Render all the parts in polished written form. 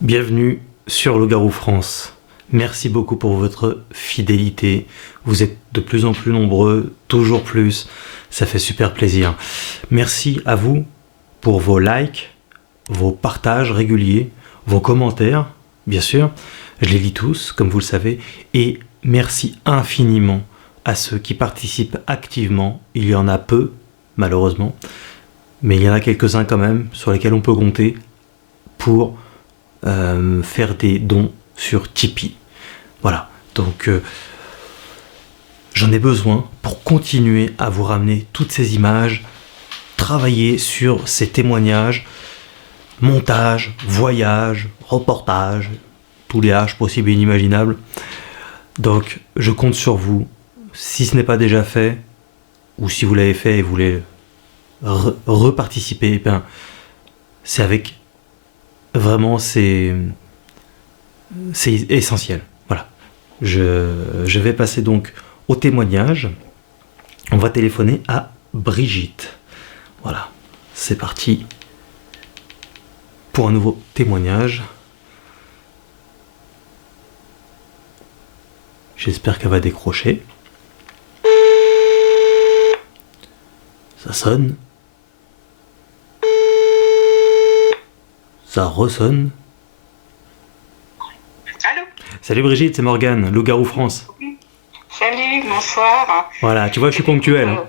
Bienvenue sur Loup-Garou France. Merci beaucoup pour votre fidélité. Vous êtes de plus en plus nombreux, toujours plus. Ça fait super plaisir. Merci à vous pour vos likes, vos partages réguliers, vos commentaires, bien sûr. Je les lis tous, comme vous le savez. Et merci infiniment à ceux qui participent activement. Il y en a peu, malheureusement. Mais il y en a quelques-uns quand même sur lesquels on peut compter pour faire des dons sur Tipeee. Voilà, donc j'en ai besoin pour continuer à vous ramener toutes ces images, travailler sur ces témoignages, montage, voyage, reportage, tous les H possibles et inimaginables. Donc je compte sur vous, si ce n'est pas déjà fait, ou si vous l'avez fait et vous voulez reparticiper, ben, c'est avec... Vraiment, c'est essentiel. Voilà. Je vais passer donc au témoignage. On va téléphoner à Brigitte. Voilà. C'est parti pour un nouveau témoignage. J'espère qu'elle va décrocher. Ça sonne. Ça ressonne. Allô ? Salut Brigitte, c'est Morgane, Loup-Garou France. Salut, bonsoir. Voilà, tu vois, je suis ponctuel. Hein.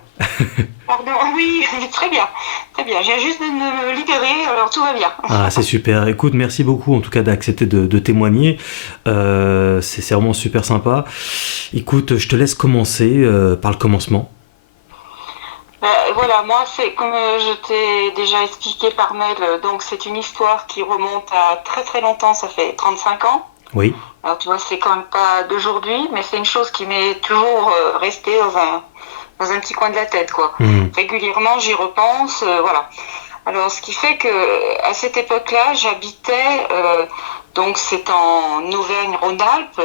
Pardon, oui, très bien. Très bien, je viens juste de me libérer, alors tout va bien. Ah, c'est super. Écoute, merci beaucoup en tout cas d'accepter de témoigner. C'est vraiment super sympa. Écoute, je te laisse commencer par le commencement. Voilà, moi, c'est comme je t'ai déjà expliqué par mail, donc c'est une histoire qui remonte à très très longtemps, ça fait 35 ans. Oui. Alors tu vois, c'est quand même pas d'aujourd'hui, mais c'est une chose qui m'est toujours restée dans un petit coin de la tête, quoi. Régulièrement, j'y repense, voilà. Alors, ce qui fait que à cette époque-là, j'habitais, donc c'est en Auvergne-Rhône-Alpes.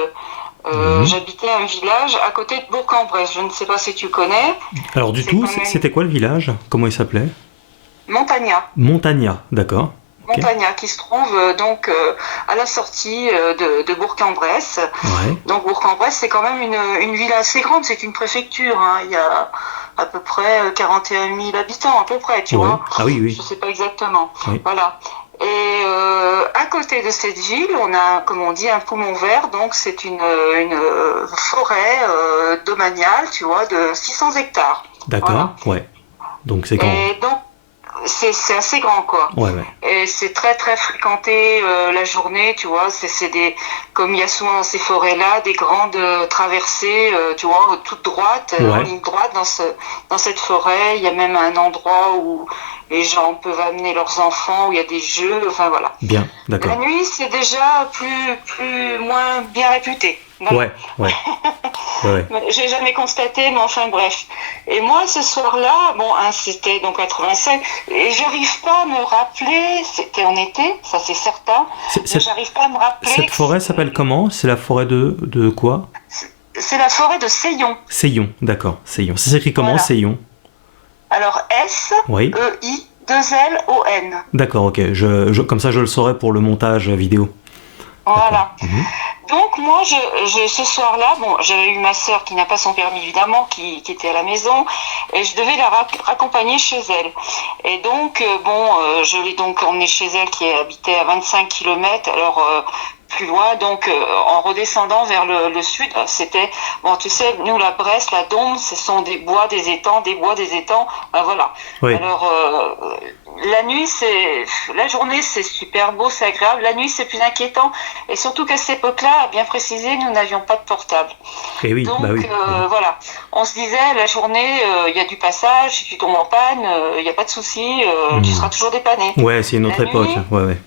J'habitais un village à côté de Bourg-en-Bresse. Je ne sais pas si tu connais. Alors du tout, c'était quoi le village ? Comment il s'appelait ? Montagna. Montagna, d'accord. Okay. Montagna, qui se trouve donc à la sortie de Bourg-en-Bresse. Ouais. Donc Bourg-en-Bresse, c'est quand même une ville assez grande, c'est une préfecture. Hein. Il y a à peu près 41 000 habitants, à peu près, tu vois. Ah oui, oui. Je ne sais pas exactement. Oui. Voilà. Et à côté de cette ville, on a, comme on dit, un poumon vert. Donc c'est une forêt domaniale, tu vois, de 600 hectares. D'accord, voilà. Ouais. Donc c'est grand. Et donc c'est assez grand, quoi. Ouais, ouais. Et c'est très très fréquenté la journée, tu vois. C'est des, comme il y a souvent dans ces forêts-là, des grandes traversées, tu vois, toutes droites, en ligne droite dans cette forêt. Il y a même un endroit où les gens peuvent amener leurs enfants, où il y a des jeux, enfin voilà. Bien, d'accord. La nuit, c'est déjà moins bien réputé. Voilà. Ouais. J'ai jamais constaté, mais enfin bref. Et moi, ce soir-là, bon, hein, c'était donc 85, et j'arrive pas à me rappeler, c'était en été, ça c'est certain, mais j'arrive pas à me rappeler... Cette forêt s'appelle comment ? C'est la forêt de quoi ? C'est la forêt de Seillon. Seillon, d'accord, Seillon. Ça s'écrit comment, voilà. Seillon ? Alors S-E-I-2-L-O-N. D'accord, ok, comme ça je le saurai pour le montage vidéo. Voilà. Donc moi, ce soir-là, bon, j'avais eu ma sœur qui n'a pas son permis évidemment, qui était à la maison, et je devais la raccompagner chez elle. Et donc, je l'ai donc emmenée chez elle, qui habitait à 25 km. Alors plus loin, donc en redescendant vers le sud, c'était, bon, tu sais, nous la Bresse, la Dombes, ce sont des bois, des étangs, voilà. Oui. Alors la journée c'est super beau, c'est agréable. La nuit c'est plus inquiétant, et surtout qu'à cette époque-là, à bien préciser, nous n'avions pas de portable. Et oui, donc bah oui. voilà, on se disait la journée, il y a du passage, si tu tombes en panne, il n'y a pas de souci, tu seras toujours dépanné. Ouais, c'est une autre époque. Nuit, ouais.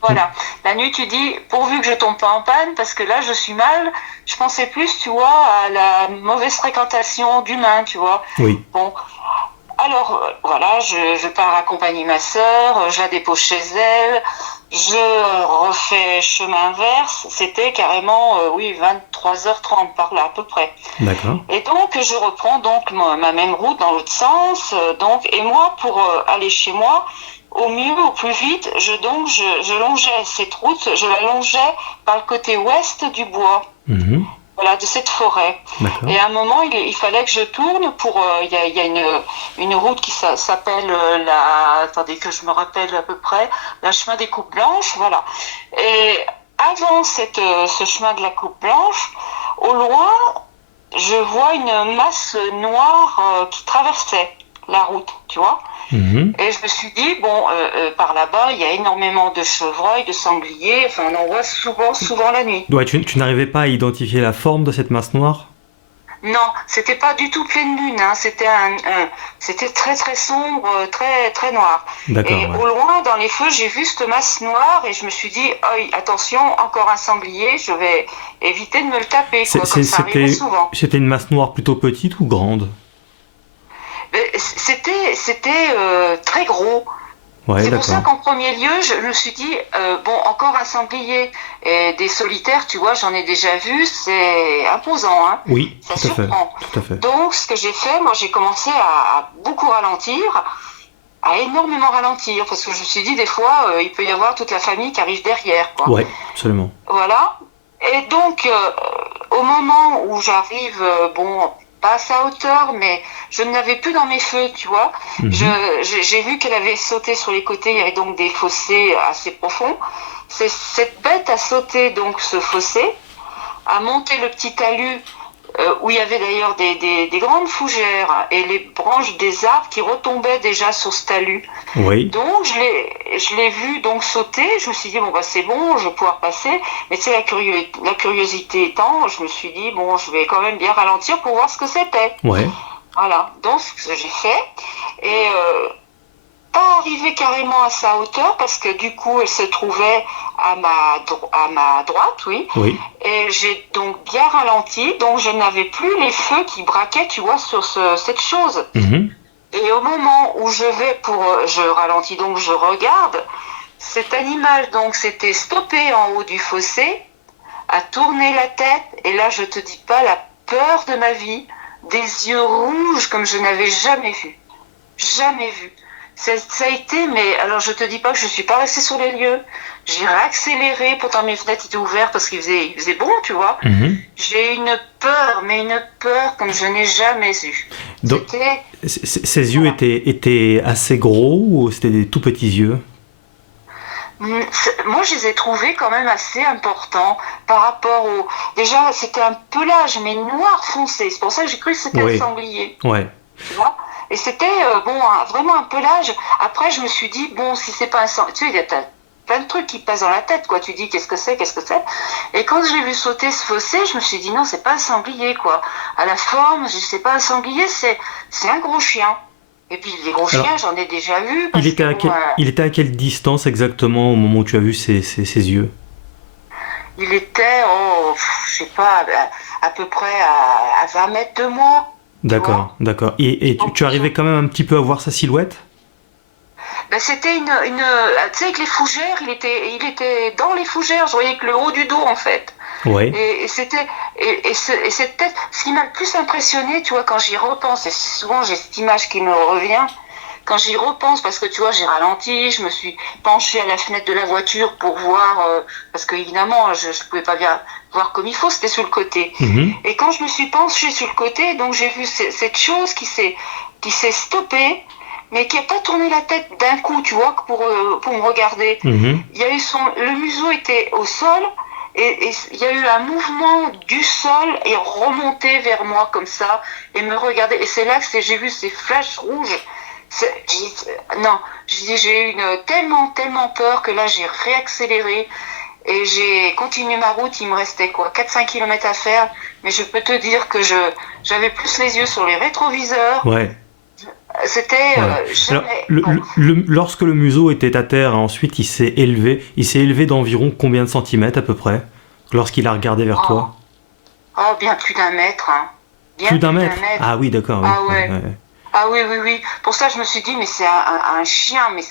Voilà, la nuit tu dis, pourvu que je tombe pas en panne, parce que là je suis mal. Je pensais plus, tu vois, à la mauvaise fréquentation d'humains, tu vois. Oui. Bon, alors voilà, je pars accompagner ma sœur, je la dépose chez elle, je refais chemin inverse, c'était carrément, 23h30 par là à peu près. D'accord. Et donc je reprends donc ma même route dans l'autre sens, et moi pour aller chez moi, au mieux, au plus vite, je longeais cette route, je la longeais par le côté ouest du bois. Mhm. Voilà, de cette forêt. D'accord. Et à un moment, il fallait que je tourne pour. Il y a une route qui s'appelle la. Attendez que je me rappelle à peu près. Le chemin des Coupes Blanches, voilà. Et avant ce chemin de la Coupe Blanche, au loin, je vois une masse noire qui traversait la route, tu vois. Mhm. Et je me suis dit, bon, par là-bas, il y a énormément de chevreuils, de sangliers, enfin, on en voit souvent la nuit. Ouais, tu n'arrivais pas à identifier la forme de cette masse noire? Non, c'était pas du tout pleine lune, hein. C'était très très sombre, très très noir. D'accord, Et ouais. au loin, dans les feux, j'ai vu cette masse noire et je me suis dit, oh, attention, encore un sanglier, je vais éviter de me le taper, quoi, comme ça arrivait souvent. C'était une masse noire plutôt petite ou grande? C'était très gros. Ouais, C'est pour ça d'accord. qu'en premier lieu, je me suis dit, bon, encore un sanglier. Et des solitaires, tu vois, j'en ai déjà vu, c'est imposant, hein. Oui, Ça tout à fait. surprend. Tout à fait. Donc, ce que j'ai fait, moi, j'ai commencé à beaucoup ralentir, à énormément ralentir, parce que je me suis dit, des fois, il peut y avoir toute la famille qui arrive derrière, quoi. Ouais, absolument. Voilà. Et donc, au moment où j'arrive, bon, pas à sa hauteur, mais je ne l'avais plus dans mes feux, tu vois. Mhm. J'ai vu qu'elle avait sauté sur les côtés, il y avait donc des fossés assez profonds. Cette bête a sauté donc ce fossé, a monté le petit talus où il y avait d'ailleurs des grandes fougères et les branches des arbres qui retombaient déjà sur ce talus. Oui. Donc je l'ai vu donc sauter, je me suis dit bon bah c'est bon, je vais pouvoir passer, mais c'est la curiosité étant, je me suis dit bon je vais quand même bien ralentir pour voir ce que c'était. Ouais. Voilà, donc ce que j'ai fait et pas arrivé carrément à sa hauteur parce que du coup elle se trouvait à ma droite, oui. Oui. Et j'ai donc bien ralenti, donc je n'avais plus les feux qui braquaient, tu vois, sur cette chose. Mhm. Et au moment où je ralentis, donc je regarde, cet animal donc s'était stoppé en haut du fossé, a tourné la tête, et là je te dis pas la peur de ma vie, des yeux rouges comme je n'avais jamais vu. Jamais vu. Ça a été, mais alors je te dis pas que je suis pas restée sur les lieux. J'ai réaccéléré, pourtant mes fenêtres étaient ouvertes parce il faisait bon, tu vois. Mhm. J'ai une peur, mais une peur comme je n'ai jamais eue. Donc, C'était, ces yeux voilà. étaient assez gros ou c'était des tout petits yeux? Moi, je les ai trouvés quand même assez importants par rapport au. Déjà, c'était un pelage, mais noir foncé. C'est pour ça que j'ai cru que c'était un Oui. sanglier. Ouais. Tu vois. Et c'était bon, vraiment un pelage. Après, je me suis dit, bon, si c'est pas un sanglier. Tu sais, il y a plein de trucs qui passent dans la tête, quoi. Tu dis, qu'est-ce que c'est, qu'est-ce que c'est. Et quand j'ai vu sauter ce fossé, je me suis dit, non, c'est pas un sanglier, quoi. À la forme, je sais pas un sanglier, c'est un gros chien. Et puis, les gros Alors, chiens, j'en ai déjà vu. Parce que, bon, il était à quelle distance exactement au moment où tu as vu ces yeux? il était, oh, je sais pas, à peu près à 20 mètres de moi. Tu D'accord, vois. d'accord. Et Donc, tu arrivais quand même un petit peu à voir sa silhouette? ben, c'était tu sais, avec les fougères, il était dans les fougères, je voyais que le haut du dos, en fait. Ouais. Et c'était, et cette tête, ce qui m'a le plus impressionné, tu vois, quand j'y repense, et souvent j'ai cette image qui me revient, quand j'y repense, parce que tu vois, j'ai ralenti, je me suis penchée à la fenêtre de la voiture pour voir, parce que évidemment, je pouvais pas bien voir comme il faut, c'était sur le côté. Mhm. Et quand je me suis penchée sur le côté, donc j'ai vu cette chose qui s'est stoppée, mais qui a pas tourné la tête d'un coup, tu vois, pour me regarder. Mhm. Il y a eu le museau était au sol, et il y a eu un mouvement du sol et remonté vers moi comme ça, et me regarder. Et c'est là que j'ai vu ces flashs rouges. Non, j'ai eu tellement peur que là j'ai réaccéléré et j'ai continué ma route. Il me restait quoi, 4-5 km à faire, mais je peux te dire que j'avais plus les yeux sur les rétroviseurs. Ouais. C'était Ouais. Alors, jamais bon. lorsque le museau était à terre, ensuite il s'est élevé d'environ combien de centimètres à peu près, lorsqu'il a regardé vers Oh, toi? oh, bien plus d'un mètre, hein. Bien Plus d'un plus d'un mètre? mètre. Ah oui, d'accord, oui. Ah Ouais, ouais. ouais. Ah oui, oui, oui. Pour ça, je me suis dit, mais c'est un chien, mais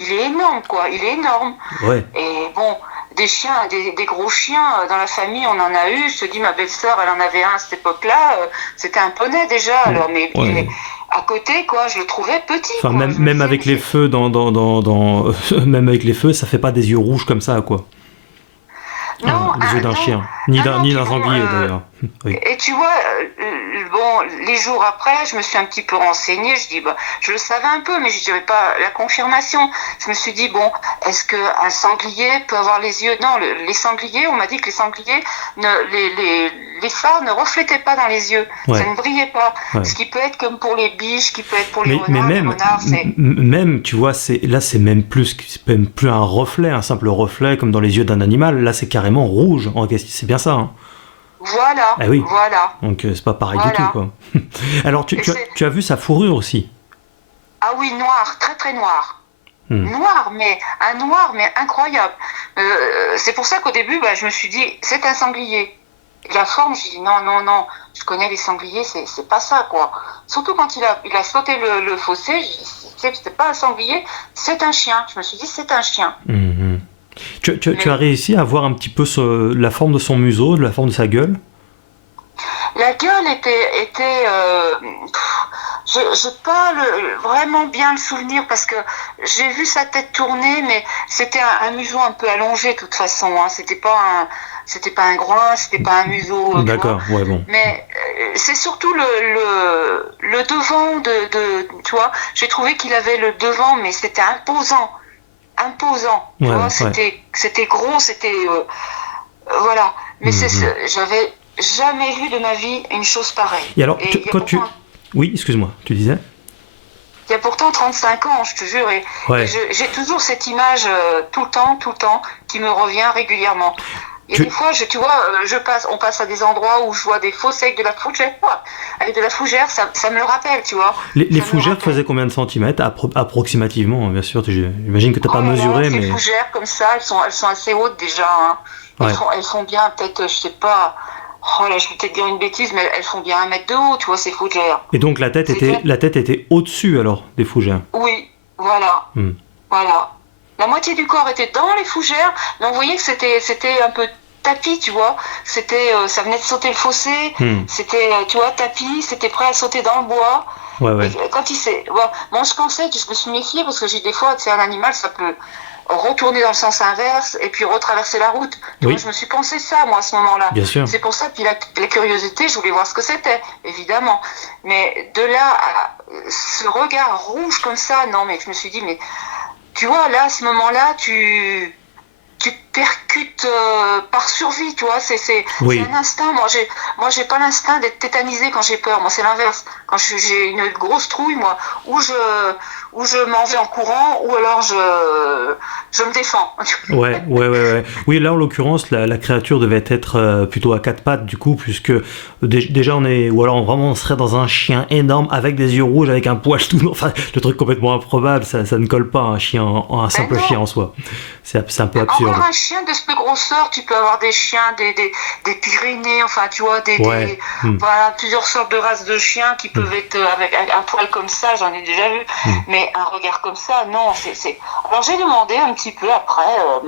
il est énorme, quoi. Il est énorme. Ouais. Et bon, des chiens, des gros chiens, dans la famille, on en a eu. Je te dis, ma belle-sœur, elle en avait un à cette époque-là. C'était un poney déjà. Alors, mais Ouais. à côté, quoi, je le trouvais petit. Enfin, quoi. même avec les feux même avec les feux, ça fait pas des yeux rouges comme ça, quoi. Non, Les yeux d'un non, chien. Ni non, d'un puis bon, sanglier, d'ailleurs. Oui. et tu vois, bon, les jours après, je me suis un petit peu renseignée. Je dis, bah, je le savais un peu, mais je dirais pas la confirmation. Je me suis dit, bon, est-ce qu'un sanglier peut avoir les yeux? Non, les sangliers, on m'a dit que les sangliers, les phares ne reflétaient pas dans les yeux. Ouais. Ça ne brillait pas. Ouais. Ce qui peut être comme pour les biches, qui peut être pour les Mais renards. Les renards, c'est... même, tu vois, là, c'est même plus un reflet, un simple reflet, comme dans les yeux d'un animal. Là, c'est carrément rouge. C'est bien ça, hein. Voilà, Ah oui. voilà. Donc, c'est pas pareil Voilà. du tout, quoi. Alors, tu as vu sa fourrure aussi? Ah oui, noir, très très noir. Hmm. Noir, mais incroyable. C'est pour ça qu'au début, bah, je me suis dit, c'est un sanglier. Et la forme, j'ai dit non, je connais les sangliers, c'est pas ça, quoi. Surtout quand il a sauté le fossé, j'ai dit, c'était pas un sanglier, c'est un chien. Je me suis dit, c'est un chien. Hmm. Tu as réussi à voir un petit peu la forme de son museau, la forme de sa gueule? La gueule était je pas vraiment bien le souvenir parce que j'ai vu sa tête tourner, mais c'était un museau un peu allongé de toute façon. Hein. C'était pas un groin, c'était pas un museau. D'accord, ouais, bon. Mais c'est surtout le devant tu vois. J'ai trouvé qu'il avait le devant, mais c'était imposant. Tu vois, c'était gros, c'était voilà. Mais j'avais jamais vu de ma vie une chose pareille. Et alors, oui, excuse-moi, tu disais? Il y a pourtant 35 ans, je te jure, et j'ai toujours cette image tout le temps, qui me revient régulièrement. Et des fois, tu vois, on passe à des endroits où je vois des fossés avec de la fougère. Avec de la fougère, ça me le rappelle, tu vois. Les fougères faisaient combien de centimètres approximativement, bien sûr. J'imagine que tu n'as pas mesuré, mais... Les fougères, comme ça, elles sont assez hautes déjà. Hein. Elles font bien, peut-être, je sais pas... Oh là, je vais peut-être dire une bêtise, mais elles font bien 1 mètre de haut, tu vois, ces fougères. Et donc la tête était au-dessus, alors, des fougères? Oui, voilà. Voilà. La moitié du corps était dans les fougères, mais on voyait que c'était un peu tapis, tu vois. Ça venait de sauter le fossé, c'était, tu vois, tapis, c'était prêt à sauter dans le bois. Ouais. Et quand moi je pensais que je me suis méfiée parce que j'ai des fois, c'est un animal, ça peut retourner dans le sens inverse et puis retraverser la route. Tu vois, je me suis pensé ça, moi, à ce moment-là. Bien sûr. C'est pour ça, puis la curiosité, je voulais voir ce que c'était, évidemment. Mais de là à ce regard rouge comme ça, non, mais je me suis dit, mais tu vois, là, à ce moment-là, tu percutes par survie, tu vois, c'est un instinct. Moi j'ai pas l'instinct d'être tétanisé quand j'ai peur. Moi c'est l'inverse. Quand j'ai une grosse trouille, moi, ou je m'en vais en courant, ou alors je me défends. Ouais. Oui, là en l'occurrence, la créature devait être plutôt à 4 pattes du coup, puisque déjà ou alors vraiment on serait dans un chien énorme avec des yeux rouges, avec un poil tout, enfin le truc complètement improbable, ça ne colle pas un simple chien en soi. C'est un peu absurde. Encore un chien de cette grosseur, tu peux avoir des chiens, des Pyrénées, enfin tu vois, voilà, plusieurs sortes de races de chiens qui peuvent être avec un poil comme ça, j'en ai déjà vu, mais un regard comme ça, non, Alors j'ai demandé un petit peu après,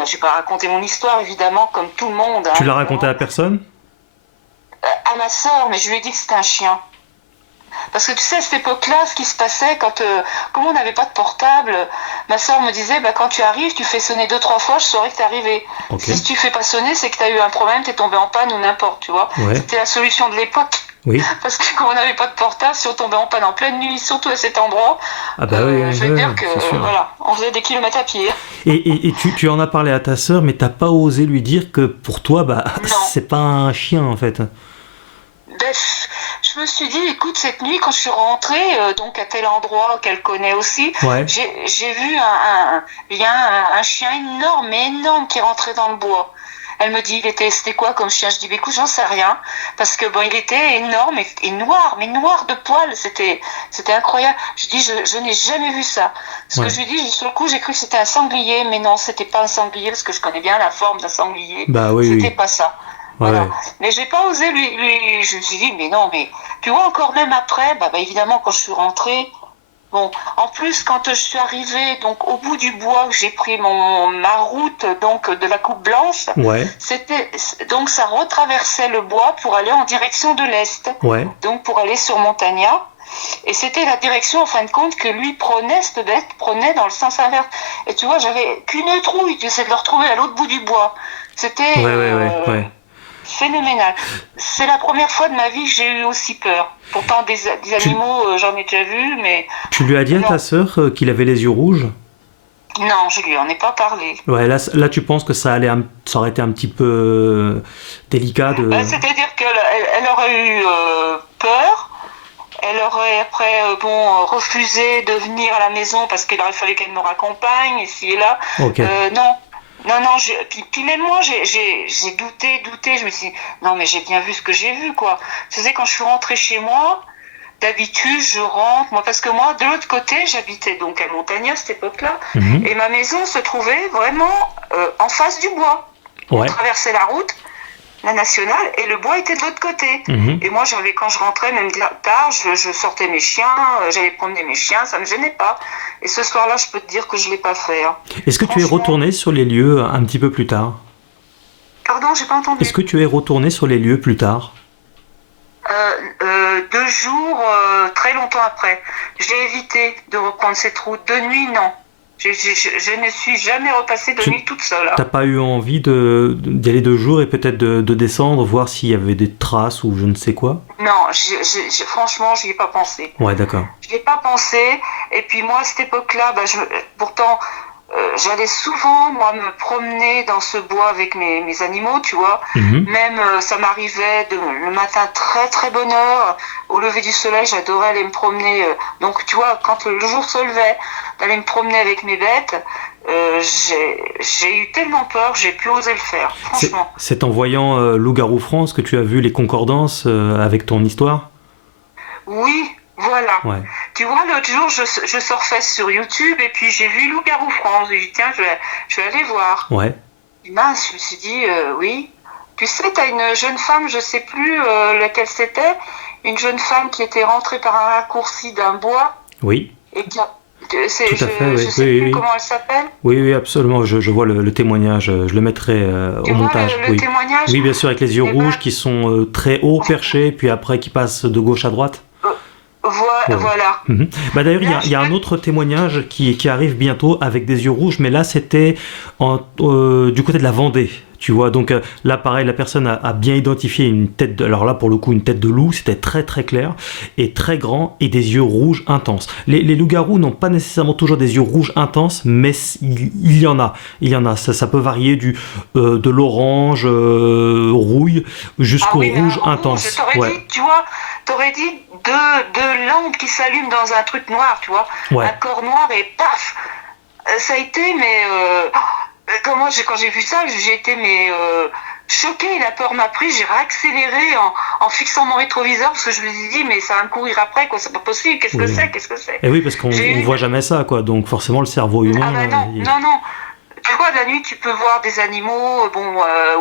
j'ai pas raconté mon histoire évidemment comme tout le monde. Tu l'as raconté à personne? À ma sœur, mais je lui ai dit que c'était un chien. Parce que tu sais, à cette époque-là, ce qui se passait, comme on n'avait pas de portable, ma soeur me disait, quand tu arrives, tu fais sonner 2-3 fois, je saurais que t'es arrivé. Okay. Si tu fais pas sonner, c'est que t'as eu un problème, t'es tombé en panne ou n'importe, tu vois. Ouais. C'était la solution de l'époque. Oui. Parce que comme on n'avait pas de portable, si on tombait en panne en pleine nuit, surtout à cet endroit, je veux dire que, voilà, on faisait des kilomètres à pied. Et tu en as parlé à ta soeur, mais t'as pas osé lui dire que pour toi, c'est pas un chien, en fait. Je me suis dit, écoute, cette nuit, quand je suis rentrée, donc à tel endroit qu'elle connaît aussi, j'ai vu un chien énorme qui rentrait dans le bois. Elle me dit, c'était quoi comme chien? Je dis, écoute, j'en sais rien, parce que il était énorme et noir, mais noir de poils, c'était incroyable. Je dis, je n'ai jamais vu ça. Ce que je lui dis, sur le coup, j'ai cru que c'était un sanglier, mais non, c'était pas un sanglier, parce que je connais bien la forme d'un sanglier. C'était pas ça. Voilà. Ouais. Mais j'ai pas osé lui. Je me suis dit, mais non, mais tu vois, encore même après, évidemment, quand je suis rentrée, en plus, quand je suis arrivée donc au bout du bois, j'ai pris ma route donc de la Coupe Blanche. Donc ça retraversait le bois pour aller en direction de l'est. Ouais. Donc pour aller sur Montagnat. Et c'était la direction, en fin de compte, que lui prenait, cette bête, prenait dans le sens inverse. Et tu vois, j'avais qu'une trouille, j'essayais de le retrouver à l'autre bout du bois. C'était Ouais. phénoménal. C'est la première fois de ma vie que j'ai eu aussi peur. Pourtant, des animaux, j'en ai déjà vu, mais... Tu lui as dit à ta sœur qu'il avait les yeux rouges? Non, je lui en ai pas parlé. Ouais, là tu penses que ça aurait été un petit peu délicat de... C'est-à-dire qu'elle aurait eu peur. Elle aurait après refusé de venir à la maison parce qu'il aurait fallu qu'elle me raccompagne ici et là. Ok. Non. Puis même moi j'ai douté. Je me suis dit non mais j'ai bien vu ce que j'ai vu quoi. Tu sais, quand je suis rentrée chez moi, d'habitude je rentre moi parce que moi de l'autre côté j'habitais donc à Montagny à cette époque-là et ma maison se trouvait vraiment en face du bois. On traversait la route. La nationale, et le bois était de l'autre côté. Et moi, quand je rentrais, même tard, je sortais mes chiens, j'allais promener mes chiens, ça me gênait pas. Et ce soir-là, je peux te dire que je l'ai pas fait. Hein. Est-ce que tu es retourné sur les lieux un petit peu plus tard? Pardon, j'ai pas entendu. Est-ce que tu es retourné sur les lieux plus tard? 2 jours, très longtemps après. J'ai évité de reprendre cette route. De nuit, non. Je ne suis jamais repassée de nuit toute seule. T'as pas eu envie d'y aller 2 jours et peut-être de descendre, voir s'il y avait des traces ou je ne sais quoi? Non, franchement, je n'y ai pas pensé. Ouais, d'accord. Je n'y ai pas pensé. Et puis moi, à cette époque-là, pourtant, j'allais souvent, moi, me promener dans ce bois avec mes animaux, tu vois. Même, ça m'arrivait le matin, très très bonne heure. Au lever du soleil, j'adorais aller me promener. Donc, tu vois, quand le jour se levait, d'aller me promener avec mes bêtes, j'ai eu tellement peur, j'ai plus osé le faire, franchement. C'est en voyant Loup-garou France que tu as vu les concordances avec ton histoire? Oui, voilà. Ouais. Tu vois, l'autre jour, je surfais sur YouTube et puis j'ai vu Loup-garou France. J'ai dit, tiens, je vais aller voir. Ouais. Et mince, je me suis dit, oui. Tu sais, t'as une jeune femme, je sais plus laquelle c'était, une jeune femme qui était rentrée par un raccourci d'un bois. Oui. Et qui Tout à fait, oui. Je sais plus comment elle s'appelle. Oui, absolument. Je vois le témoignage. Je le mettrai au montage. Le témoignage. Oui, bien sûr, avec les yeux rouges qui sont très haut perchés, puis après qui passent de gauche à droite. Voilà. D'ailleurs, il y a un autre témoignage qui arrive bientôt avec des yeux rouges, mais là, c'était du côté de la Vendée. Tu vois, donc là, pareil, la personne a bien identifié une tête, alors là, pour le coup, une tête de loup, c'était très très clair, et très grand, et des yeux rouges intenses. Les loups-garous n'ont pas nécessairement toujours des yeux rouges intenses, mais il y en a. Ça peut varier de l'orange, rouille, jusqu'au rouge intense. T'aurais dit deux lampes qui s'allument dans un truc noir, tu vois, un corps noir, et paf, ça a été, quand j'ai vu ça, j'ai été choquée, la peur m'a pris, j'ai réaccéléré en fixant mon rétroviseur parce que je me suis dit mais ça va me courir après quoi, c'est pas possible, qu'est-ce que c'est. Et oui, parce qu'on voit jamais ça quoi, donc forcément le cerveau humain. Non. Tu vois, la nuit, tu peux voir des animaux,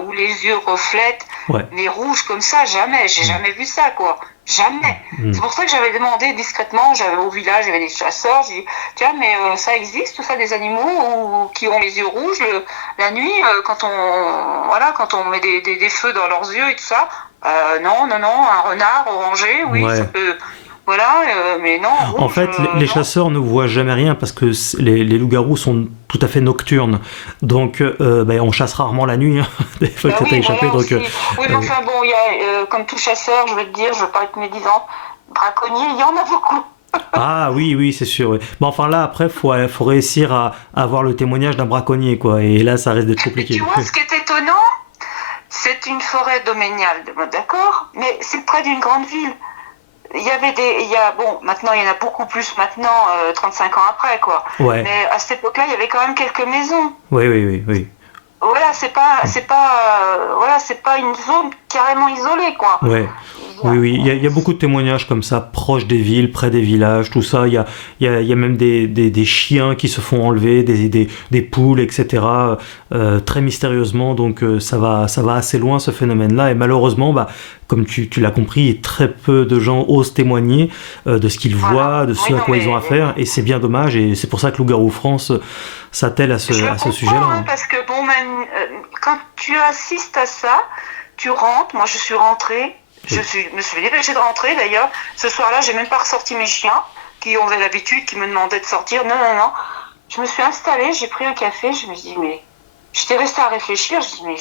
où les yeux reflètent, mais rouges comme ça, jamais. J'ai jamais vu ça, quoi. Jamais. C'est pour ça que j'avais demandé discrètement, au village, il y avait des chasseurs, j'ai dit, tiens, mais ça existe, tout ça, des animaux qui ont les yeux rouges la nuit, quand on met des feux dans leurs yeux et tout ça. Non, un renard orangé, oui, ça peut... Voilà, mais non. Rouge, en fait, les chasseurs ne voient jamais rien parce que les loups-garous sont tout à fait nocturnes. Donc, on chasse rarement la nuit. Des fois que t'as échappé. Donc, oui, mais enfin, il y a, comme tout chasseur, je veux te dire, je veux pas être médisant, braconnier, il y en a beaucoup. Ah oui, c'est sûr. Oui. Bon, enfin là, après, faut réussir à avoir le témoignage d'un braconnier, quoi. Et là, ça risque d'être compliqué. Tu vois, ce qui est étonnant, c'est une forêt domaniale, d'accord, mais c'est près d'une grande ville. Maintenant il y en a beaucoup plus maintenant, 35 ans après, quoi. Ouais. Mais à cette époque-là, il y avait quand même quelques maisons. Oui. Voilà, c'est pas une zone carrément isolée, quoi. Ouais. Oui, il y a beaucoup de témoignages comme ça, proches des villes, près des villages, tout ça. Il y a même des chiens qui se font enlever, des poules, etc. Très mystérieusement, donc ça va assez loin ce phénomène-là. Et malheureusement, comme tu l'as compris, très peu de gens osent témoigner de ce qu'ils voient, de ce à quoi ils ont affaire, et c'est bien dommage. Et c'est pour ça que Loup-garou France s'attelle à ce sujet-là. Parce que quand tu assistes à ça, tu rentres. Moi, je suis rentrée. Je me suis dépêchée de rentrer d'ailleurs. Ce soir-là, j'ai même pas ressorti mes chiens qui avaient l'habitude, qui me demandaient de sortir. Non. Je me suis installée, j'ai pris un café, je me dis mais j'étais restée à réfléchir, je dis mais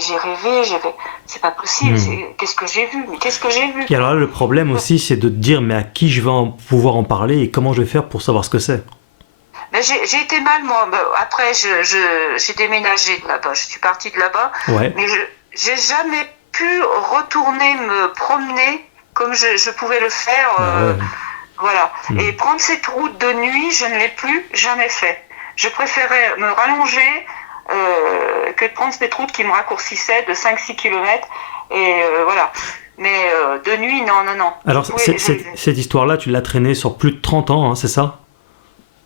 j'ai rêvé, c'est pas possible, qu'est-ce que j'ai vu, mais qu'est-ce que j'ai vu. Et alors là, le problème aussi, c'est de te dire mais à qui je vais pouvoir en parler et comment je vais faire pour savoir ce que c'est. Ben, j'ai été mal moi. Après j'ai déménagé de là-bas, je suis partie de là-bas, mais j'ai jamais pu retourner me promener comme je pouvais le faire. Voilà. Et prendre cette route de nuit, je ne l'ai plus jamais fait. Je préférais me rallonger que de prendre cette route qui me raccourcissait de 5-6 km. Et voilà. Mais de nuit, non. Alors, cette histoire-là, tu l'as traînée sur plus de 30 ans, hein, c'est ça ?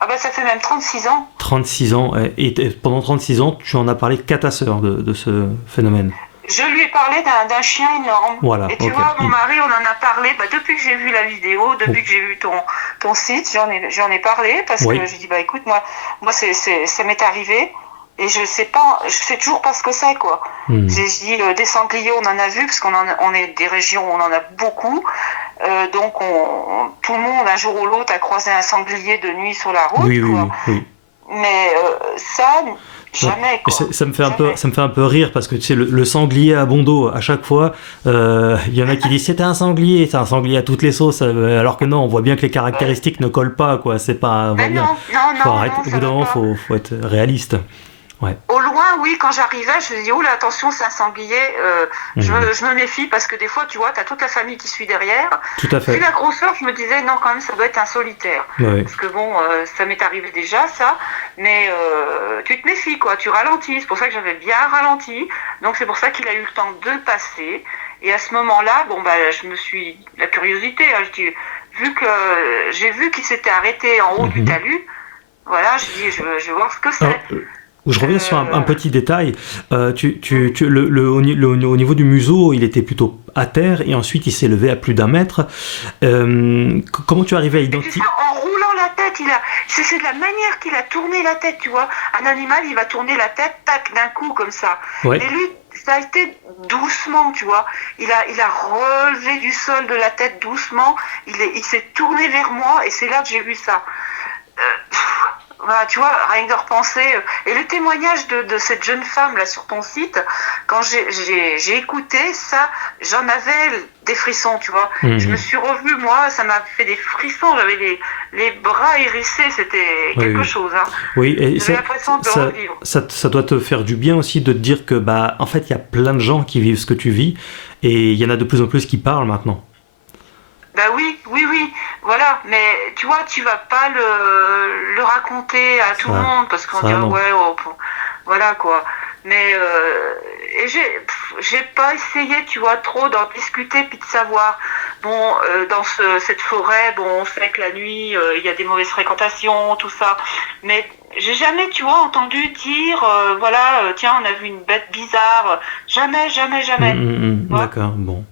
Ah ben, ça fait même 36 ans. 36 ans. Et pendant 36 ans, tu en as parlé qu'à ta sœur de ce phénomène. Je lui ai parlé d'un chien énorme. Voilà, et tu vois, mon mari, on en a parlé depuis que j'ai vu la vidéo, depuis que j'ai vu ton site, j'en ai parlé parce que j'ai dit écoute, moi ça m'est arrivé et je sais toujours pas ce que c'est quoi. J'ai dit des sangliers, on en a vu parce on est des régions où on en a beaucoup. Donc tout le monde un jour ou l'autre a croisé un sanglier de nuit sur la route. Oui. Mais ça jamais quoi. Ça me fait un peu rire parce que tu sais le sanglier à bon dos à chaque fois il y en a qui disent c'est un sanglier à toutes les sauces alors que non, on voit bien que les caractéristiques ne collent pas quoi, c'est pas non, faut arrêter, au bout d'un moment faut être réaliste. Ouais. Au loin, oui, quand j'arrivais, je me dis, oula, attention, c'est un sanglier, je me méfie parce que des fois, tu vois, t'as toute la famille qui suit derrière. Tout à fait. Puis la grosseur, je me disais, non, quand même, ça doit être un solitaire. Ouais. Parce que bon, ça m'est arrivé déjà, ça, mais tu te méfies, quoi, tu ralentis. C'est pour ça que j'avais bien ralenti. Donc, c'est pour ça qu'il a eu le temps de passer. Et à ce moment-là, la curiosité, hein, j'ai vu qu'il s'était arrêté en haut du talus. Voilà, je dis, je vais voir ce que c'est. Je reviens sur un petit détail. Au niveau du museau, il était plutôt à terre et ensuite il s'est levé à plus d'1 mètre. Comment tu arrivais à identifier ? En roulant la tête, c'est de la manière qu'il a tourné la tête, tu vois. Un animal, il va tourner la tête, tac, d'un coup, comme ça. Ouais. Et lui, ça a été doucement, tu vois. Il a relevé du sol de la tête doucement. Il s'est tourné vers moi et c'est là que j'ai vu ça. Voilà, tu vois, rien que de repenser. Et le témoignage de cette jeune femme là sur ton site, quand j'ai écouté ça, j'en avais des frissons, tu vois. Je me suis revue, moi, ça m'a fait des frissons, j'avais les bras hérissés, c'était quelque chose. Hein. Oui, et j'avais l'impression de revivre. Ça doit te faire du bien aussi de te dire que, en fait, il y a plein de gens qui vivent ce que tu vis, et il y en a de plus en plus qui parlent maintenant. Oui, voilà, mais tu vois, tu vas pas le raconter à tout le monde parce qu'on dit voilà quoi. Mais j'ai pas essayé, tu vois, trop d'en discuter puis de savoir. Bon, dans cette forêt, on sait que la nuit, il y a des mauvaises fréquentations, tout ça. Mais j'ai jamais, tu vois, entendu dire, tiens, on a vu une bête bizarre. Jamais. D'accord, bon.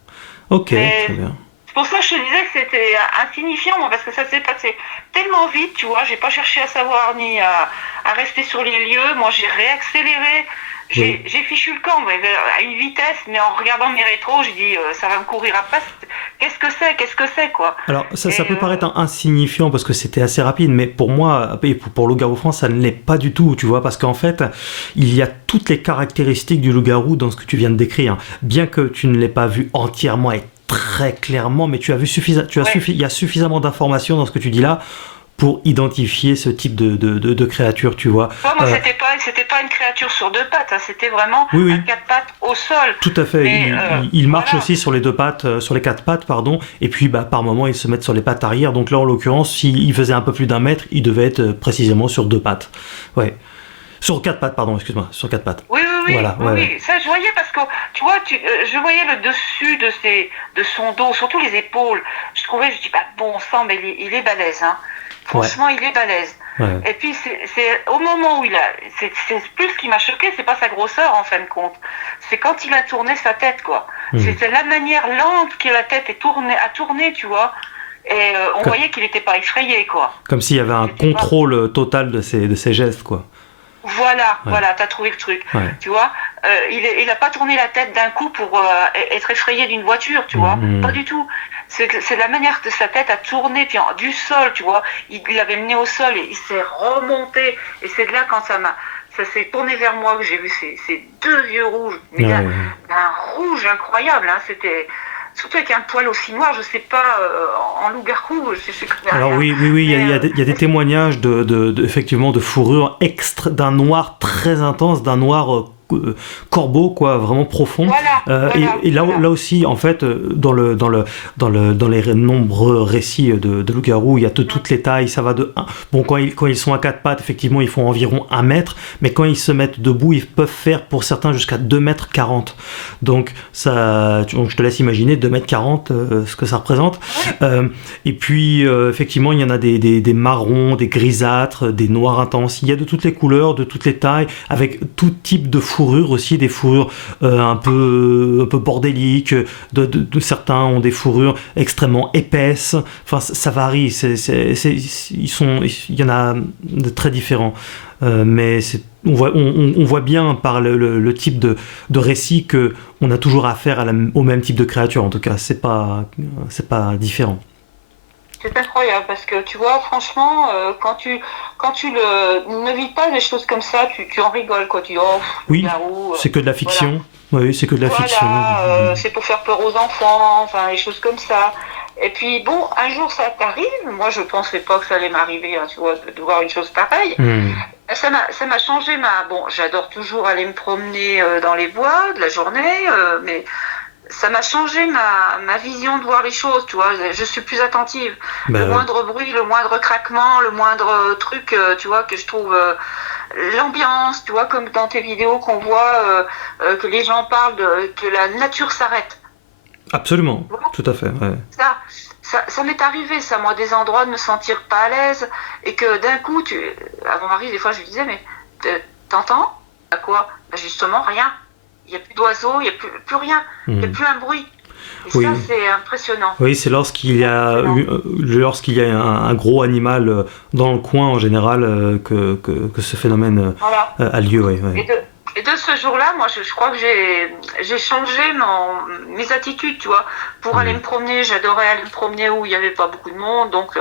Ok, très bien. C'est pour ça que je te disais que c'était insignifiant, moi, parce que ça s'est passé tellement vite, tu vois, j'ai pas cherché à savoir ni à rester sur les lieux, moi j'ai réaccéléré, j'ai fichu le camp à une vitesse, mais en regardant mes rétros, j'ai dit ça va me courir après, qu'est-ce que c'est quoi. Alors ça peut paraître insignifiant parce que c'était assez rapide, mais pour moi, et pour Loup-garou France, ça ne l'est pas du tout, tu vois, parce qu'en fait, il y a toutes les caractéristiques du loup-garou dans ce que tu viens de décrire, bien que tu ne l'aies pas vu entièrement et très clairement, mais il y a suffisamment d'informations dans ce que tu dis là pour identifier ce type de créature, tu vois. Moi, c'était pas une créature sur 2 pattes, hein, c'était vraiment un 4 pattes au sol. Tout à fait. Il marche aussi sur les 2 pattes, sur les 4 pattes, pardon. Et puis, par moment, il se met sur les pattes arrière. Donc là, en l'occurrence, s'il faisait un peu plus d'1 mètre, il devait être précisément sur 2 pattes. Ouais. Sur 4 pattes, pardon, excuse-moi, sur 4 pattes. Oui, ça je voyais parce que, tu vois, je voyais le dessus de son dos, surtout les épaules. Je dis, bon sang, mais il est balèze, hein. Franchement, il est balèze. Ouais. Et puis, c'est au moment où c'est plus ce qui m'a choqué, c'est pas sa grosseur, en fin de compte. C'est quand il a tourné sa tête, quoi. C'est la manière lente que la tête a tourné, tu vois. Et on voyait qu'il n'était pas effrayé, quoi. Comme s'il y avait un contrôle total de ses gestes, quoi. Voilà, t'as trouvé le truc, tu vois. il a pas tourné la tête d'un coup pour être effrayé d'une voiture, tu vois. Pas du tout. C'est la manière que sa tête a tourné, puis du sol, tu vois. Il avait le nez au sol et il s'est remonté. Et c'est de là quand ça s'est tourné vers moi que j'ai vu ces deux yeux rouges, mais d'un rouge incroyable, hein. C'était surtout avec un poil aussi noir, je sais pas, en loup-garou, je sais pas. Alors oui, il y a des témoignages effectivement de fourrure d'un noir très intense, d'un noir corbeau, quoi, vraiment profond. Voilà, et là aussi, en fait, dans les nombreux récits de loup-garou, il y a de toutes les tailles. Ça va de 1. Bon, quand ils sont à quatre pattes, effectivement, ils font environ 1 mètre, mais quand ils se mettent debout, ils peuvent faire pour certains jusqu'à 2,40 m. Donc, je te laisse imaginer 2,40 m, ce que ça représente. Et puis, effectivement, il y en a des marrons, des grisâtres, des noirs intenses. Il y a de toutes les couleurs, de toutes les tailles, avec tout type de fourrures aussi, des fourrures un peu bordéliques, certains ont des fourrures extrêmement épaisses, enfin ça varie, il y en a de très différents, mais on voit bien par le type de récit que on a toujours affaire au même type de créature. En tout cas, c'est pas différent. C'est incroyable parce que tu vois, franchement, quand tu ne vis pas des choses comme ça, tu en rigoles, quoi. Tu dis, oh, oui, garou, c'est que de la fiction. Voilà. Oui, c'est que de la fiction. C'est pour faire peur aux enfants, enfin, les choses comme ça. Et puis, bon, un jour ça t'arrive. Moi, je pensais pas que ça allait m'arriver, hein, tu vois, de voir une chose pareille. Ça m'a changé Bon, j'adore toujours aller me promener dans les bois de la journée, mais ça m'a changé ma vision de voir les choses, tu vois. Je suis plus attentive. Le moindre bruit, le moindre craquement, le moindre truc, tu vois, que je trouve... l'ambiance, tu vois, comme dans tes vidéos qu'on voit que les gens parlent que la nature s'arrête. Absolument, tout à fait. Ouais. Ça m'est arrivé, ça, moi, des endroits de me sentir pas à l'aise et que d'un coup, à mon mari, des fois, je lui disais, mais t'entends? À quoi? Ben justement, rien. Il n'y a plus d'oiseaux, il n'y a plus rien, il n'y a plus un bruit. Et ça, c'est impressionnant. Oui, c'est lorsqu'il y a un gros animal dans le coin, en général, que ce phénomène a lieu. Oui. Et de ce jour-là, moi, je crois que j'ai changé mes attitudes, tu vois. Pour aller me promener, j'adorais aller me promener où il n'y avait pas beaucoup de monde, donc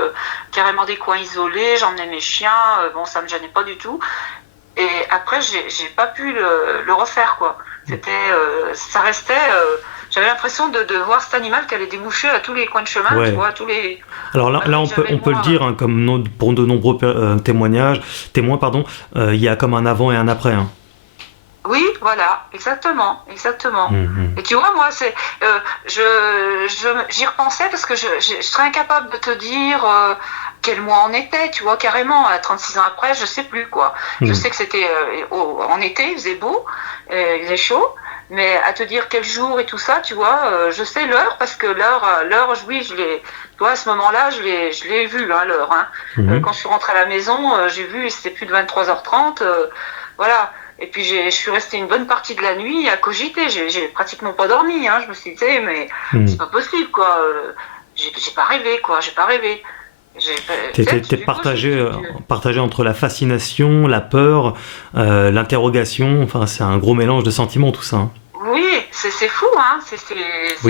carrément des coins isolés, j'emmenais mes chiens, bon, ça me gênait pas du tout. Et après, j'ai pas pu le refaire, quoi. Ça restait... j'avais l'impression de voir cet animal qui allait déboucher à tous les coins de chemin, tu vois, à tous les... Alors là, on peut le dire, hein, comme pour de nombreux témoins, il y a comme un avant et un après. Hein. Oui, voilà, exactement. Et tu vois, moi, j'y repensais parce que je serais incapable de te dire quel mois on était, tu vois, carrément, 36 ans après, je sais plus, quoi. Je sais que c'était en été, il faisait beau, il faisait chaud, mais à te dire quel jour et tout ça, tu vois, je sais l'heure parce que l'heure, oui, tu vois, à ce moment-là, je l'ai vu, hein, l'heure. Hein. Quand je suis rentrée à la maison, j'ai vu, c'était plus de 23h30, voilà. Et puis je suis restée une bonne partie de la nuit à cogiter. J'ai pratiquement pas dormi. Hein. Je me suis dit, mais c'est pas possible, quoi. J'ai pas rêvé, quoi. J'ai pas rêvé. T'es partagé entre la fascination, la peur, l'interrogation. Enfin, c'est un gros mélange de sentiments, tout ça. Hein. Oui, c'est fou, hein. C'est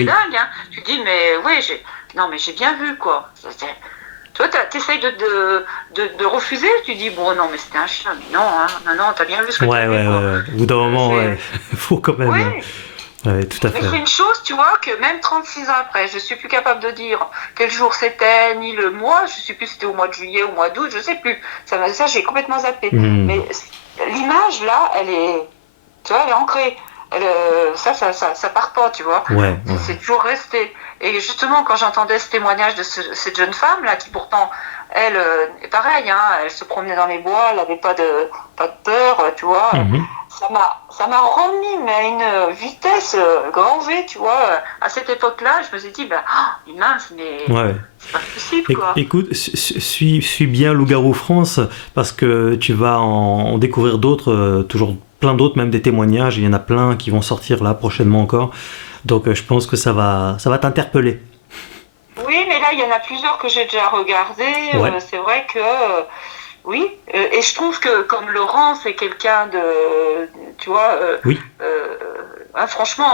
dingue, hein. Tu dis, mais oui, j'ai bien vu, quoi. Toi, t'essayes de refuser, tu dis, bon, non, mais c'était un chien. Mais non, t'as bien vu ce que tu as vu. Au bout d'un moment, il faut quand même... Oui. Tout à fait. Mais c'est une chose, tu vois, que même 36 ans après, je suis plus capable de dire quel jour c'était, ni le mois, je sais plus si c'était au mois de juillet, au mois d'août, je sais plus. Ça j'ai complètement zappé. Mais l'image, là, elle est ancrée. Ça part pas, tu vois. C'est toujours resté. Et justement, quand j'entendais ce témoignage de cette jeune femme là, qui pourtant, elle est pareille, hein, elle se promenait dans les bois, elle n'avait pas de peur, tu vois. Ça m'a remis mais à une vitesse grand V, tu vois. À cette époque-là, je me suis dit, mince, mais c'est pas possible, quoi. Écoute, suis bien Loup-garou France, parce que tu vas en découvrir d'autres, toujours plein d'autres, même des témoignages. Il y en a plein qui vont sortir là prochainement encore. Donc je pense que ça va t'interpeller. Oui, mais là, il y en a plusieurs que j'ai déjà regardés. C'est vrai que Oui, et je trouve que comme Laurent, c'est quelqu'un de, tu vois, Oui, franchement,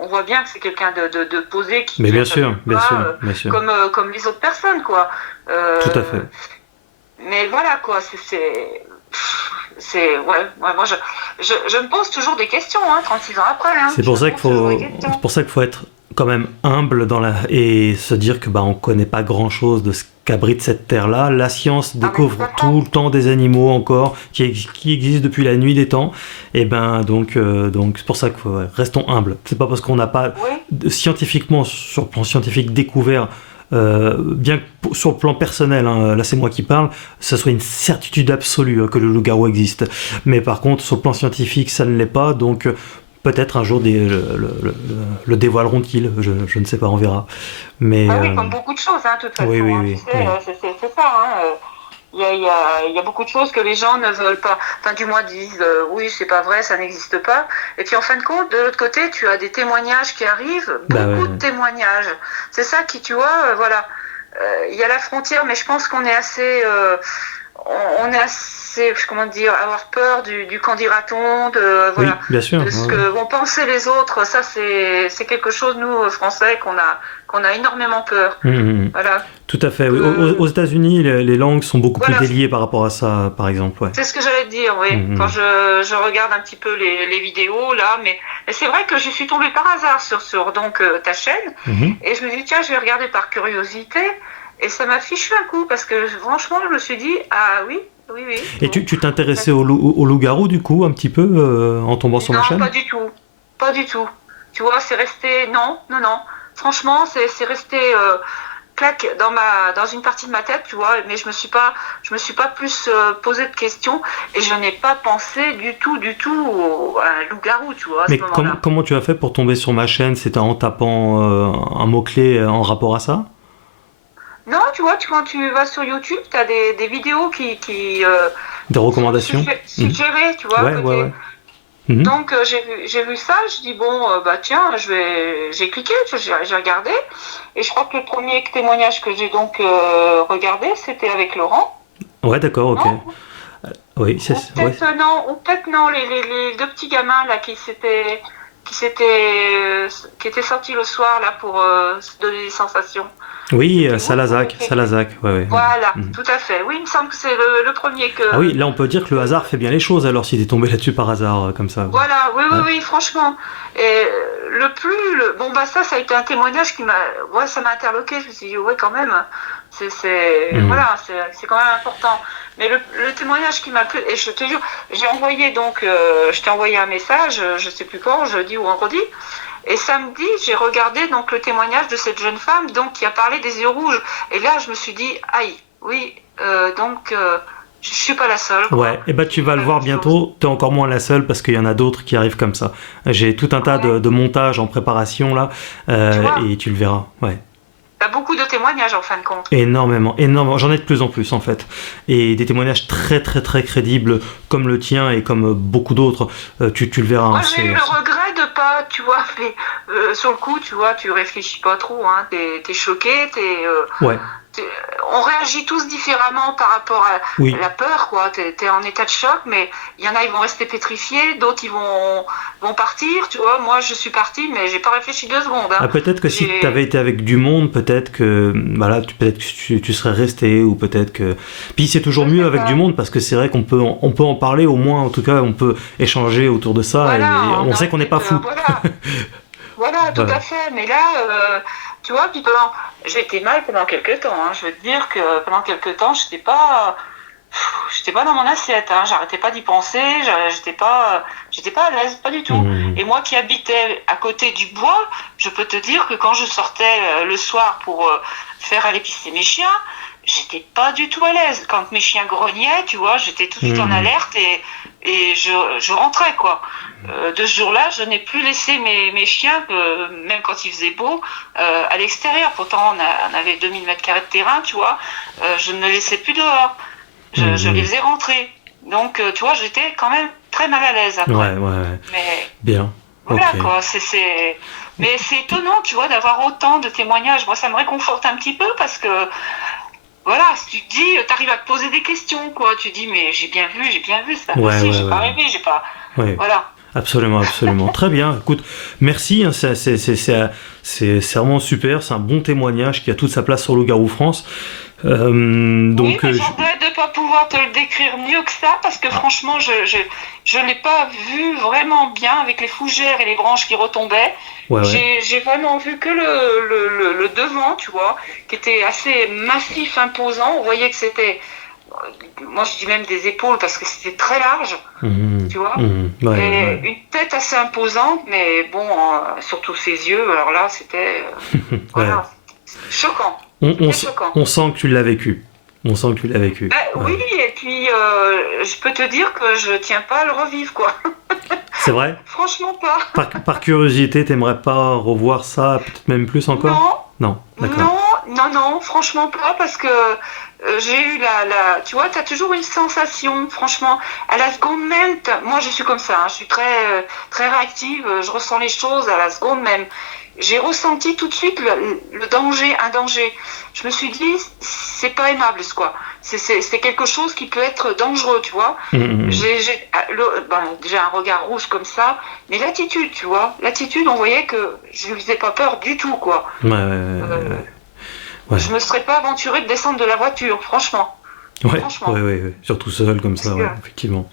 on voit bien que c'est quelqu'un de posé, mais qui bien a sa sûr, vie, bien sûr, bien sûr, comme les autres personnes, quoi. tout à Euh, fait. mais voilà, quoi, moi, je me pose toujours des questions, 36 ans après, C'est je pour me ça qu'il pose toujours des faut, c'est questions. pour ça qu'il faut être quand même humble et se dire que on connaît pas grand chose de ce qu'abrite cette terre-là. La science Ah, mais tout découvre à fait. tout le temps des animaux encore qui existent depuis la nuit des temps. Et donc c'est pour ça que restons humbles. C'est pas parce qu'on n'a pas Oui, scientifiquement sur le plan scientifique découvert bien que sur le plan personnel, là c'est moi qui parle, ça soit une certitude absolue que le loup-garou existe. Mais par contre, sur le plan scientifique, ça ne l'est pas, donc peut-être un jour le dévoileront-ils, je ne sais pas, on verra. Mais bah oui, comme beaucoup de choses, de toute oui, façon, oui, tu oui, sais, oui. c'est ça, il y a beaucoup de choses que les gens ne veulent pas, enfin du moins disent oui, c'est pas vrai, ça n'existe pas. Et puis en fin de compte, de l'autre côté, tu as des témoignages qui arrivent, Bah beaucoup ouais. de témoignages. C'est ça qui, tu vois, voilà. Il y a la frontière, mais je pense qu'on est assez, on est assez, comment dire, avoir peur du qu'en dira-t-on, Oui, voilà, bien sûr. de ce Ouais, que ouais. vont penser les autres. Ça, c'est quelque chose, nous, Français, qu'on a énormément peur. Mhm. Voilà. Tout à fait. Oui. Aux Que, États-Unis, les langues sont beaucoup plus voilà, déliées par rapport à ça, par exemple. Ouais. c'est ce que j'allais te dire, oui. Quand Mhm. je regarde un petit peu les vidéos, là, mais c'est vrai que je suis tombée par hasard sur donc, ta chaîne, Mhm. et je me dis, tiens, je vais regarder par curiosité, et ça m'a fichu un coup, parce que franchement, je me suis dit, ah oui, oui, oui, Et bon. tu t'intéressais au loup-garou, du coup, un petit peu, en tombant sur ma Non, chaîne? pas du tout. Pas du tout. Tu vois, c'est resté. Non, non, non. Franchement, c'est resté clac dans une partie de ma tête, tu vois, mais je me suis pas plus posé de questions et je n'ai pas pensé du tout à un loup-garou, tu vois, à ce Mais moment-là. comment tu as fait pour tomber sur ma chaîne? C'était en tapant un mot-clé en rapport à ça? Non, tu vois, quand tu vas sur YouTube, tu as des vidéos Des qui te sont recommandations? Mhm. suggérées, tu vois, à Ouais, ouais, ouais. côté. Mhm. Donc j'ai vu ça, je dis bon bah tiens, j'ai cliqué, j'ai regardé et je crois que le premier témoignage que j'ai donc regardé, c'était avec Laurent, Ouais, d'accord, ok. non? Oui, Ou ouais. peut-être non, les deux petits gamins là qui étaient sortis le soir là pour se donner des sensations. Oui, C'était où? Salazac, ouais, ouais, ouais. Voilà, Mhm. tout à fait. Oui, il me semble que c'est le premier Ah oui, que, là on peut dire que le que hasard fait bien les choses alors s'il est tombé là-dessus par hasard, comme ça. Voilà, oui, oui, Ouais. oui, franchement. Et bon, bah, ça a été un témoignage ouais, ça m'a interloqué. Je me suis dit, ouais, quand même, Mhm. voilà, c'est quand même important. Mais le témoignage qui m'a plu, et je te jure, j'ai envoyé donc, je t'ai envoyé un message, je sais plus quand, jeudi ou vendredi, et samedi, j'ai regardé donc le témoignage de cette jeune femme, donc, qui a parlé des yeux rouges. Et là, je me suis dit, aïe, oui, donc, je suis pas la seule, Ouais, quoi. et bah J'ai tu vu vas le la voir même chose. bientôt, t'es encore moins la seule parce qu'il y en a d'autres qui arrivent comme ça. J'ai tout un tas Ouais. de montages en préparation là, Tu vois, et tu le verras. Ouais. t'as beaucoup de témoignages en fin de compte. Énormément, énormément. J'en ai de plus en plus en fait. Et des témoignages très très très crédibles comme le tien et comme beaucoup d'autres. Tu le verras. Moi, j'ai eu le regret de pas, tu vois, mais sur le coup, tu vois, tu réfléchis pas trop, t'es choqué, Ouais, t'es- on réagit tous différemment par rapport à oui. la peur, quoi. T'es en état de choc, mais il y en a, ils vont rester pétrifiés, d'autres, ils vont partir, tu vois. Moi, je suis partie, mais j'ai pas réfléchi 2 secondes, Ah, peut-être que si tu J'ai, avais été avec du monde, peut-être que voilà, peut-être que tu serais resté ou peut-être que. Puis c'est toujours je mieux sais avec du pas. monde parce que c'est vrai qu'on peut en parler au moins, en tout cas, on peut échanger autour de ça et Voilà, on on sait aurait qu'on n'est pu pas te, fou. voilà. Voilà, tout Voilà. à fait. Mais là, tu vois, puis j'ai été mal pendant quelques temps. Je veux te dire que pendant quelques temps, j'étais pas dans mon assiette. J'arrêtais pas d'y penser. J'étais pas à l'aise, pas du tout. Mmh. Et moi qui habitais à côté du bois, je peux te dire que quand je sortais le soir pour faire aller pisser mes chiens, j'étais pas du tout à l'aise. Quand mes chiens grognaient, tu vois, j'étais tout de suite en Mmh. alerte et je rentrais, quoi. De ce jour-là, je n'ai plus laissé mes chiens, même quand il faisait beau, à l'extérieur. Pourtant, on avait 2000 mètres carrés de terrain, tu vois. Je ne les laissais plus dehors. Je les Mmh. faisais rentrer. Donc, tu vois, j'étais quand même très mal à l'aise Ouais, après. ouais, ouais. Mais Bien. voilà, Ok. quoi. Mais c'est étonnant, tu vois, d'avoir autant de témoignages. Moi, ça me réconforte un petit peu parce que voilà, si tu te dis, t'arrives à te poser des questions, quoi. Tu dis, mais j'ai bien vu, c'est pas Ouais, possible, ouais, j'ai pas ouais. rêvé, j'ai pas. Ouais. Voilà. Absolument, absolument. Très bien. Écoute, merci. Hein, c'est vraiment super. C'est un bon témoignage qui a toute sa place sur Loup-Garou France. Oui, Donc, mais j'en regrette de ne pas pouvoir te le décrire mieux que ça, parce que ah, franchement, je l'ai pas vu vraiment bien avec les fougères et les branches qui retombaient. ouais, ouais. J'ai vraiment vu que le devant, tu vois, qui était assez massif, imposant. On voyait que c'était, moi je dis même des épaules, parce que c'était très large, tu vois. Ouais, ouais, Et ouais. une tête assez imposante, mais bon, surtout ses yeux, alors là, c'était, Ouais. voilà, choquant. On, on, C'était s- choquant. on sent que tu l'as vécu. On sent que tu l'as vécu. Ben, Ouais. oui, et puis je peux te dire que je tiens pas à le revivre, quoi. C'est vrai? Franchement pas. Par curiosité, t'aimerais pas revoir ça, peut-être même plus encore? Non, Non, d'accord. non, non, non, franchement pas, parce que j'ai eu tu vois, t'as toujours une sensation, franchement, à la seconde même, moi je suis comme ça, hein, je suis très réactive, je ressens les choses à la seconde même. J'ai ressenti tout de suite le danger, un danger. Je me suis dit, c'est pas aimable, quoi. C'est quelque chose qui peut être dangereux, tu vois. Hum. Déjà un regard rouge comme ça, mais l'attitude, tu vois, l'attitude, on voyait que je lui faisais pas peur du tout, quoi. Ouais, ouais, ouais, Euh, ouais. Ouais, je me serais pas aventurée de descendre de la voiture, franchement. ouais, ouais, Franchement. ouais, ouais. Surtout seul comme Parce ça, que, ouais, effectivement.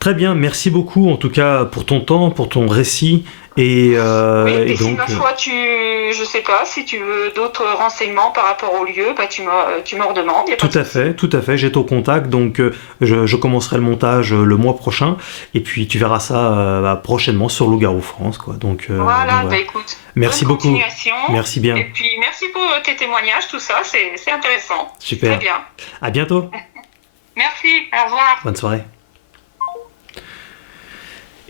Très bien, merci beaucoup en tout cas pour ton temps, pour ton récit. oui, Et et si donc, ma foi, je sais pas, si tu veux d'autres renseignements par rapport au lieu, bah tu me redemandes, y a pas de souci. tout à fait, j'ai ton contact, donc je commencerai le montage le mois prochain, et puis tu verras ça prochainement sur Loup-Garou France, quoi. Donc Voilà, bah voilà. écoute, bonne Merci beaucoup, continuation. merci Et bien, puis merci pour tes témoignages, tout ça, c'est intéressant. C'est très super. bien. À bientôt, Merci, au revoir. bonne soirée.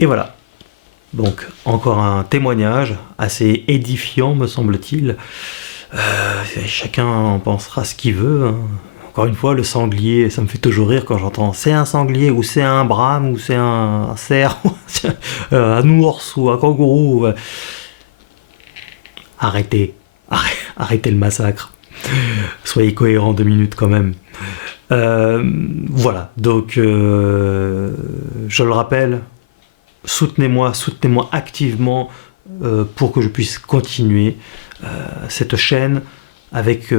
Et voilà. Donc encore un témoignage assez édifiant, me semble-t-il. Chacun en pensera ce qu'il veut, hein. Encore une fois, le sanglier, ça me fait toujours rire quand j'entends c'est un sanglier, ou c'est un brame, ou c'est un cerf, ou c'est un ours, ou un kangourou. Arrêtez, arrêtez le massacre. Soyez cohérents 2 minutes quand même. Voilà, donc je le rappelle, soutenez-moi activement pour que je puisse continuer cette chaîne avec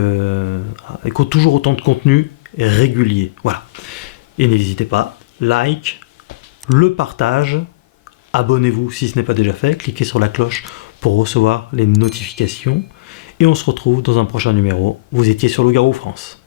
toujours autant de contenu régulier. Voilà. Et n'hésitez pas, like, le partage, abonnez-vous si ce n'est pas déjà fait, cliquez sur la cloche pour recevoir les notifications. Et on se retrouve dans un prochain numéro. Vous étiez sur Loup-Garou France.